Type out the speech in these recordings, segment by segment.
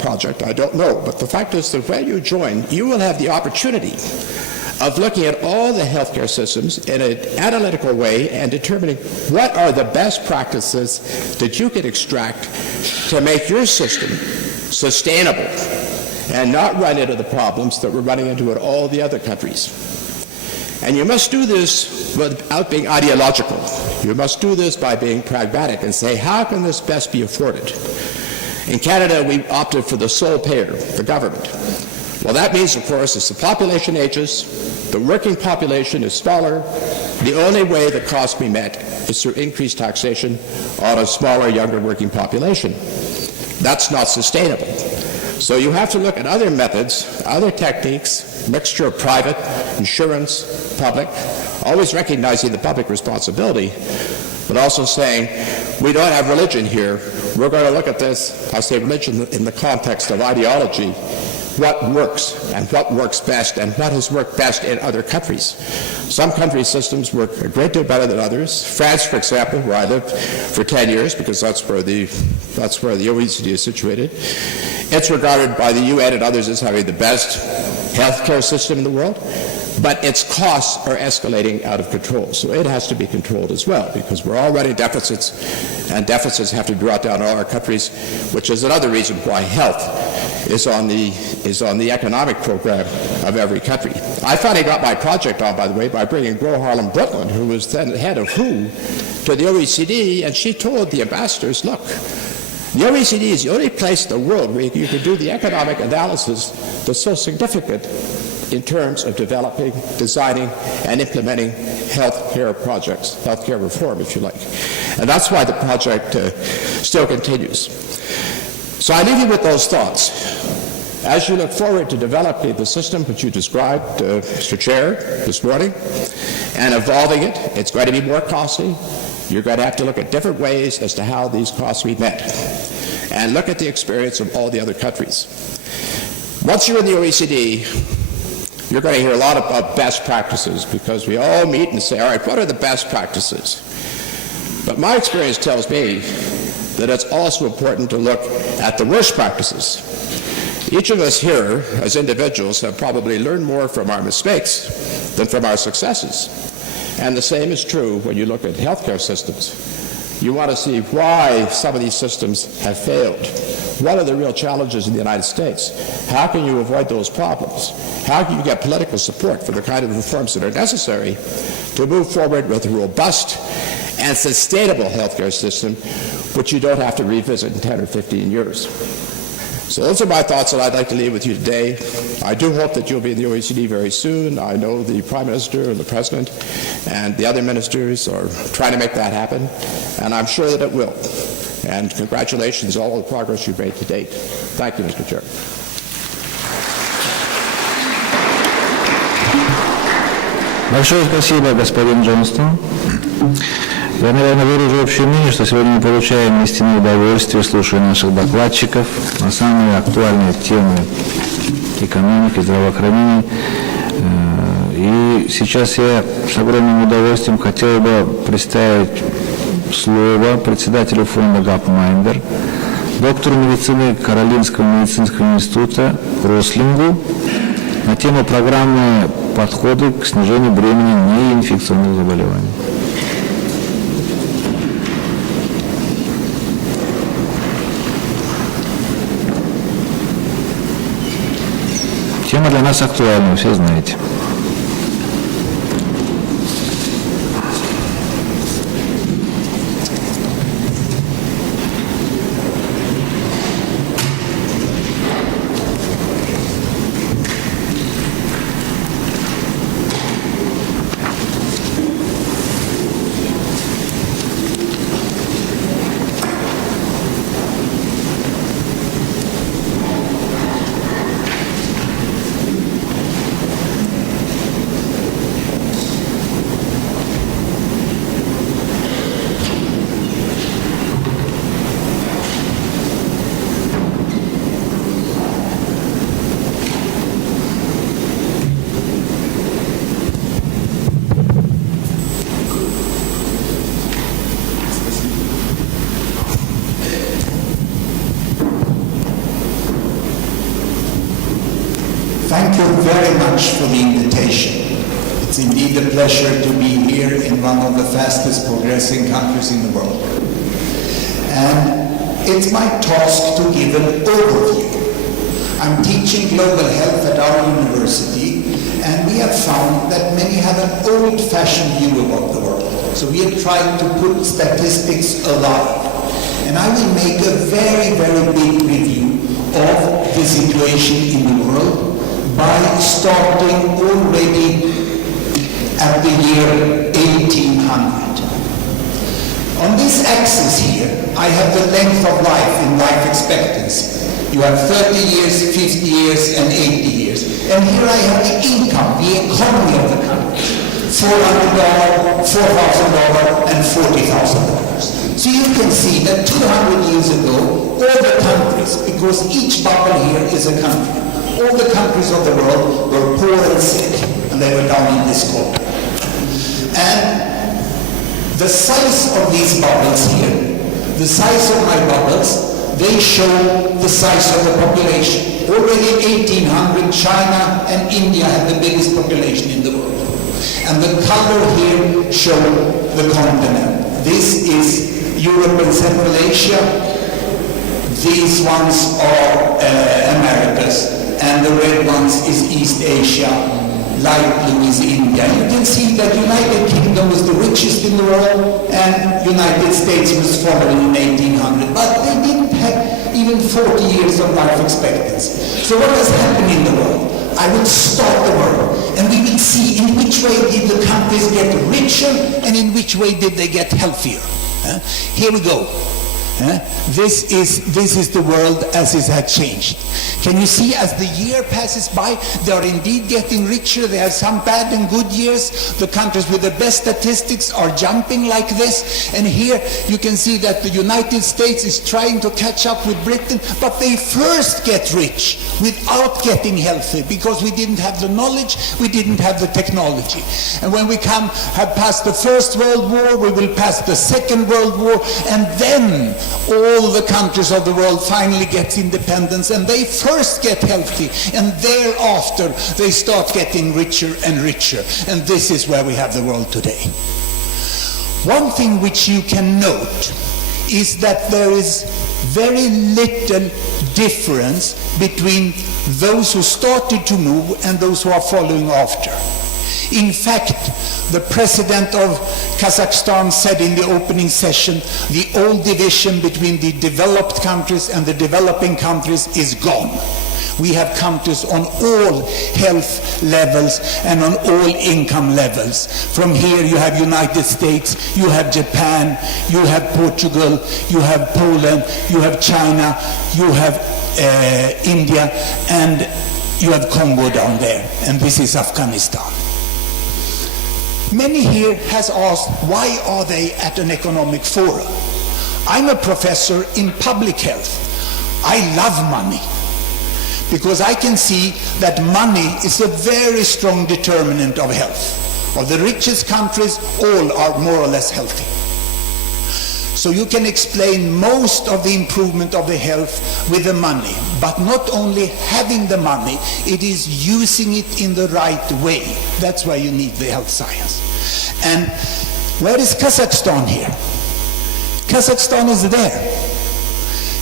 project, I don't know. But the fact is that when you join, you will have the opportunity of looking at all the healthcare systems in an analytical way and determining what are the best practices that you can extract to make your system sustainable and not run into the problems that we're running into in all the other countries. And you must do this without being ideological. You must do this by being pragmatic and say, how can this best be afforded? In Canada, we opted for the sole payer, the government. Well, that means, of course, as the population ages, the working population is smaller. The only way the cost be met is through increased taxation on a smaller, younger working population. That's not sustainable. So you have to look at other methods, other techniques, mixture of private, insurance, public, always recognizing the public responsibility, but also saying, we don't have religion here. We're going to look at this, I say religion in the context of ideology, what works and what works best and what has worked best in other countries. Some country systems work a great deal better than others. France, for example, where I lived for 10 years, because that's where the OECD is situated, it's regarded by the UN and others as having the best healthcare system in the world, but its costs are escalating out of control. So it has to be controlled as well, because we're already deficits, and deficits have to be brought down in all our countries, which is another reason why health is on the economic program of every country. I finally got my project on, by the way, by bringing Gro Harlem Brundtland, who was then head of WHO, to the OECD, and she told the ambassadors, look, the OECD is the only place in the world where you can do the economic analysis that's so significant in terms of developing, designing, and implementing healthcare projects, healthcare reform, if you like. And that's why the project still continues. So I leave you with those thoughts. As you look forward to developing the system which you described, Mr. Chair, this morning, and evolving it, it's going to be more costly. You're going to have to look at different ways as to how these costs will be met, and look at the experience of all the other countries. Once you're in the OECD, you're going to hear a lot about best practices, because we all meet and say, all right, what are the best practices? But my experience tells me that it's also important to look at the worst practices. Each of us here, as individuals, have probably learned more from our mistakes than from our successes. And the same is true when you look at healthcare systems. You want to see why some of these systems have failed. What are the real challenges in the United States? How can you avoid those problems? How can you get political support for the kind of reforms that are necessary to move forward with a robust and sustainable healthcare system, which you don't have to revisit in 10 or 15 years? So those are my thoughts that I'd like to leave with you today. I do hope that you'll be in the OECD very soon. I know the Prime Minister and the President and the other ministers are trying to make that happen, and I'm sure that it will. And congratulations on all the progress you've made to date. Thank you, Mr. Chair. Большое спасибо, господин Джонстон. Я, наверное, выражу общее мнение, что сегодня мы получаем истинное удовольствие, слушая наших докладчиков на самые актуальные темы экономики, здравоохранения. И сейчас я с огромным удовольствием хотел бы представить слово председателю фонда Гапмайндер, доктору медицины Каролинского медицинского института Рослингу на тему программы «Подходы к снижению бремени неинфекционных заболеваний». Тема для нас актуальна, вы все знаете. Thank you very much for the invitation. It's indeed a pleasure to be here in one of the fastest progressing countries in the world. And it's my task to give an overview. I'm teaching global health at our university, and we have found that many have an old-fashioned view about the world. So we have tried to put statistics alive. And I will make a very, very big review of the situation in the world by starting already at the year 1800. On this axis here, I have the length of life in life expectancy. You have 30 years, 50 years, and 80 years. And here I have the income, the economy of the country. $400, $4,000, and $40,000. So you can see that 200 years ago, all the countries, because each bubble here is a country, all the countries of the world were poor and sick, and they were down in this corner. And the size of these bubbles here, the size of my bubbles, they show the size of the population. Already 1800, China and India had the biggest population in the world. And the color here show the continent. This is Europe and Central Asia. These ones are Americas. And the red ones is East Asia. Light blue is India. You can see that United Kingdom was the richest in the world, and United States was following in 1800. But they didn't have even 40 years of life expectancy. So what has happened in the world? I will start the world, and we will see in which way did the countries get richer, and in which way did they get healthier. Here we go. This is the world as it had changed. Can you see as the year passes by, they are indeed getting richer. There are some bad and good years. The countries with the best statistics are jumping like this. And here you can see that the United States is trying to catch up with Britain, but they first get rich without getting healthy, because we didn't have the knowledge, we didn't have the technology. And when we have passed the First World War, we will pass the Second World War, and then all the countries of the world finally get independence, and they first get healthy, and thereafter they start getting richer and richer. And this is where we have the world today. One thing which you can note is that there is very little difference between those who started to move and those who are following after. In fact, the president of Kazakhstan said in the opening session, the old division between the developed countries and the developing countries is gone. We have countries on all health levels and on all income levels. From here you have United States, you have Japan, you have Portugal, you have Poland, you have China, you have India, and you have Congo down there, and this is Afghanistan. Many here has asked, why are they at an economic forum? I'm a professor in public health. I love money, because I can see that money is a very strong determinant of health. Of the richest countries, all are more or less healthy. So you can explain most of the improvement of the health with the money, but not only having the money, it is using it in the right way. That's why you need the health science. And where is Kazakhstan here? Kazakhstan is there.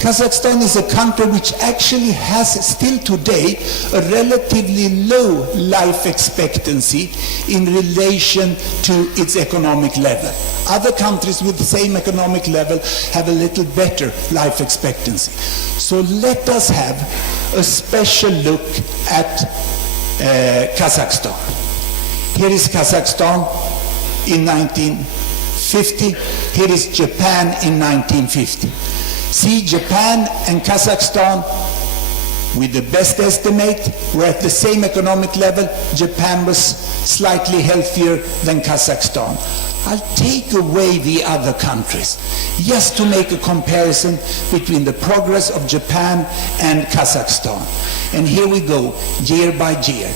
Kazakhstan is a country which actually has still today a relatively low life expectancy in relation to its economic level. Other countries with the same economic level have a little better life expectancy. So let us have a special look at Kazakhstan. Here is Kazakhstan in 1950. Here is Japan in 1950. See, Japan and Kazakhstan, with the best estimate, were at the same economic level. Japan was slightly healthier than Kazakhstan. I'll take away the other countries just to make a comparison between the progress of Japan and Kazakhstan. And here we go, year by year.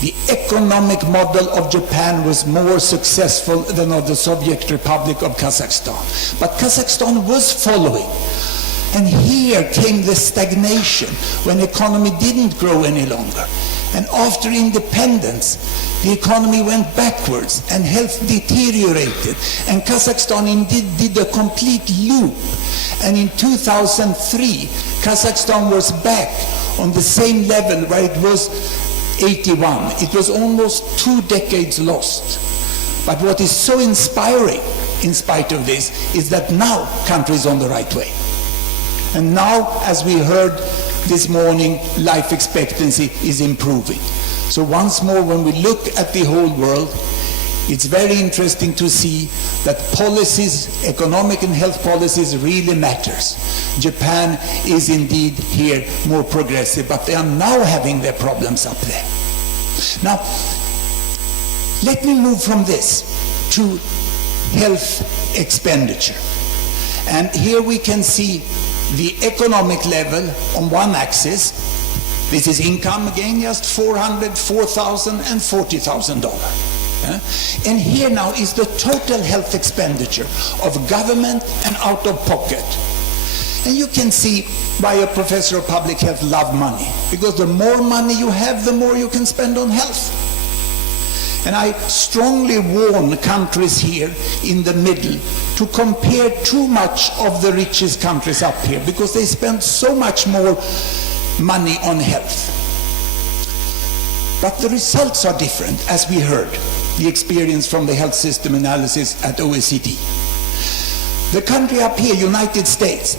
The economic model of Japan was more successful than of the Soviet Republic of Kazakhstan. But Kazakhstan was following. And here came the stagnation when the economy didn't grow any longer. And after independence, the economy went backwards and health deteriorated. And Kazakhstan indeed did a complete loop. And in 2003, Kazakhstan was back on the same level where it was 81. It was almost 2 decades lost. But what is so inspiring, in spite of this, is that now country is on the right way. And now, as we heard this morning, life expectancy is improving. So once more, when we look at the whole world, it's very interesting to see that policies, economic and health policies, really matters. Japan is indeed here more progressive, but they are now having their problems up there. Now, let me move from this to health expenditure. And here we can see the economic level on one axis. This is income again, just $400,000, $4,000, and $40,000. And here now is the total health expenditure of government and out of pocket. And you can see why a professor of public health loves money, because the more money you have, the more you can spend on health. And I strongly warn countries here in the middle to compare too much of the richest countries up here, because they spend so much more money on health. But the results are different, as we heard, the experience from the health system analysis at OECD. The country up here, United States,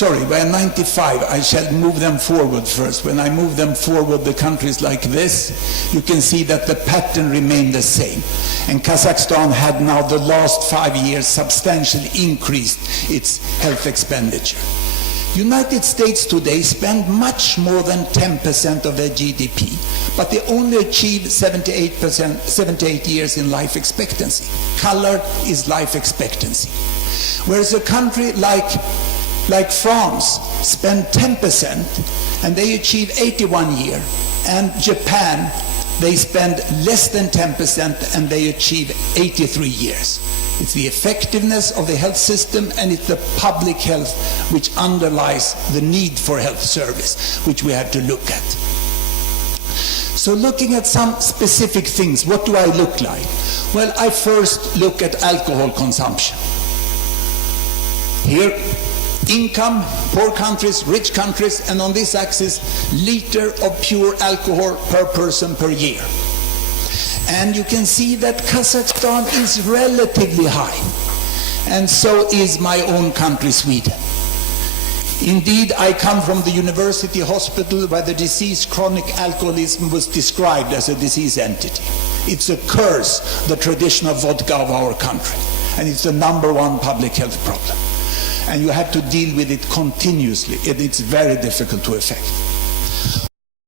we're 95, I shall move them forward first. When I move them forward, the countries like this, you can see that the pattern remained the same. And Kazakhstan had now the last 5 years substantially increased its health expenditure. United States today spend much more than 10% of their GDP, but they only achieve 78 years in life expectancy. Color is life expectancy. Whereas a country like France spend 10% and they achieve 81 years, and Japan, they spend less than 10% and they achieve 83 years. It's the effectiveness of the health system, and it's the public health which underlies the need for health service, which we have to look at. So looking at some specific things, what do I look like? Well, I first look at alcohol consumption. Here, income, poor countries, rich countries, and on this axis, liter of pure alcohol per person per year. And you can see that Kazakhstan is relatively high, and so is my own country, Sweden. Indeed, I come from the university hospital where the disease chronic alcoholism was described as a disease entity. It's a curse, the traditional vodka of our country, and it's the #1 public health problem. And you have to deal with it continuously, and it's very difficult to affect.